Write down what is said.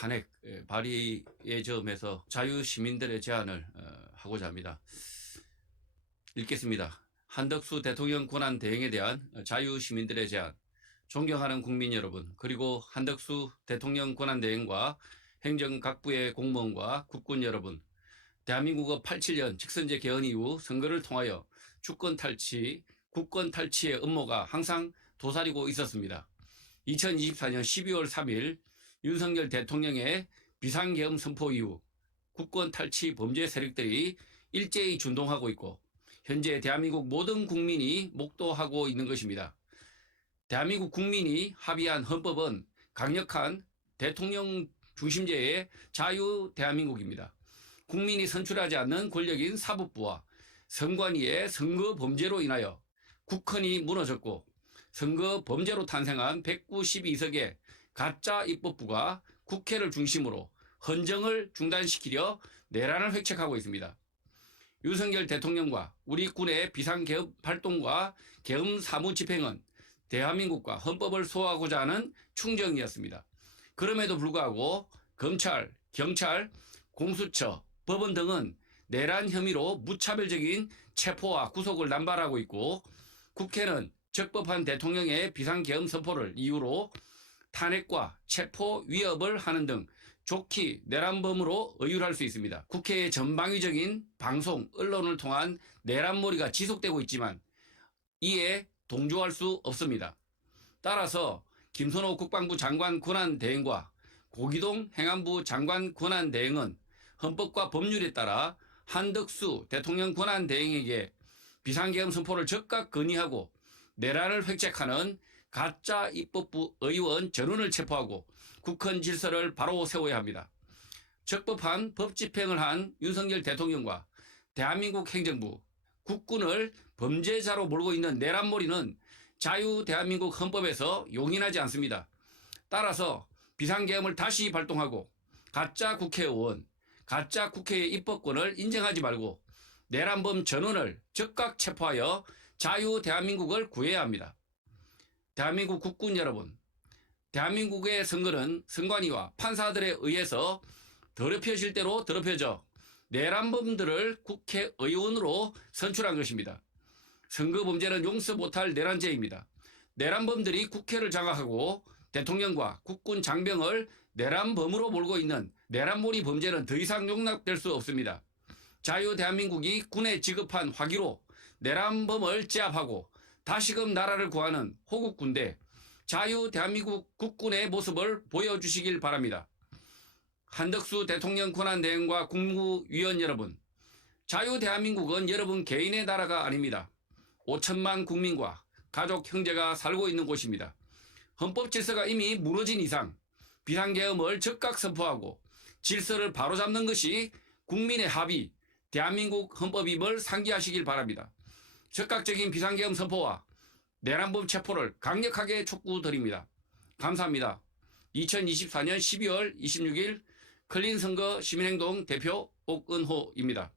탄핵 발의의 점에서 자유시민들의 제안을 하고자 합니다. 읽겠습니다. 한덕수 대통령 권한 대행에 대한 자유시민들의 제안. 존경하는 국민 여러분, 그리고 한덕수 대통령 권한 대행과 행정각부의 공무원과 국군 여러분, 대한민국의 87년 직선제 개헌 이후 선거를 통하여 주권 탈취, 국권 탈취의 음모가 항상 도사리고 있었습니다. 2024년 12월 3일 윤석열 대통령의 비상계엄 선포 이후 국권 탈취 범죄 세력들이 일제히 준동하고 있고 현재 대한민국 모든 국민이 목도하고 있는 것입니다. 대한민국 국민이 합의한 헌법은 강력한 대통령 중심제의 자유 대한민국입니다. 국민이 선출하지 않는 권력인 사법부와 선관위의 선거 범죄로 인하여 국헌이 무너졌고 선거 범죄로 탄생한 192석의 가짜 입법부가 국회를 중심으로 헌정을 중단시키려 내란을 획책하고 있습니다. 윤석열 대통령과 우리 군의 비상개헌 활동과 계엄 사무 집행은 대한민국과 헌법을 소화하고자 하는 충정이었습니다. 그럼에도 불구하고 검찰, 경찰, 공수처, 법원 등은 내란 혐의로 무차별적인 체포와 구속을 남발하고 있고 국회는 적법한 대통령의 비상계엄 선포를 이유로 탄핵과 체포 위협을 하는 등 좋게 내란범으로 의율할 수 있습니다. 국회의 전방위적인 방송, 언론을 통한 내란몰이가 지속되고 있지만 이에 동조할 수 없습니다. 따라서 김선호 국방부 장관 권한대행과 고기동 행안부 장관 권한대행은 헌법과 법률에 따라 한덕수 대통령 권한대행에게 비상계엄 선포를 즉각 건의하고 내란을 획책하는 가짜 입법부 의원 전원을 체포하고 국헌 질서를 바로 세워야 합니다. 적법한 법 집행을 한 윤석열 대통령과 대한민국 행정부, 국군을 범죄자로 몰고 있는 내란몰이는 자유 대한민국 헌법에서 용인하지 않습니다. 따라서 비상계엄을 다시 발동하고 가짜 국회의원, 가짜 국회의 입법권을 인정하지 말고 내란범 전원을 즉각 체포하여 자유 대한민국을 구해야 합니다. 대한민국 국군 여러분, 대한민국의 선거는 선관위와 판사들에 의해서 더럽혀질 대로 더럽혀져 내란범들을 국회의원으로 선출한 것입니다. 선거범죄는 용서 못할 내란죄입니다. 내란범들이 국회를 장악하고 대통령과 국군 장병을 내란범으로 몰고 있는 내란몰이 범죄는 더 이상 용납될 수 없습니다. 자유 대한민국이 군에 지급한 화기로 내란범을 제압하고 다시금 나라를 구하는 호국군대 자유 대한민국 국군의 모습을 보여주시길 바랍니다. 한덕수 대통령 권한대행과 국무위원 여러분, 자유 대한민국은 여러분 개인의 나라가 아닙니다. 5천만 국민과 가족 형제가 살고 있는 곳입니다. 헌법 질서가 이미 무너진 이상 비상계엄을 즉각 선포하고 질서를 바로잡는 것이 국민의 합의, 대한민국 헌법임을 상기하시길 바랍니다. 즉각적인 비상계엄 선포와 내란범 체포를 강력하게 촉구드립니다. 감사합니다. 2024년 12월 26일 클린선거 시민행동 대표 옥은호입니다.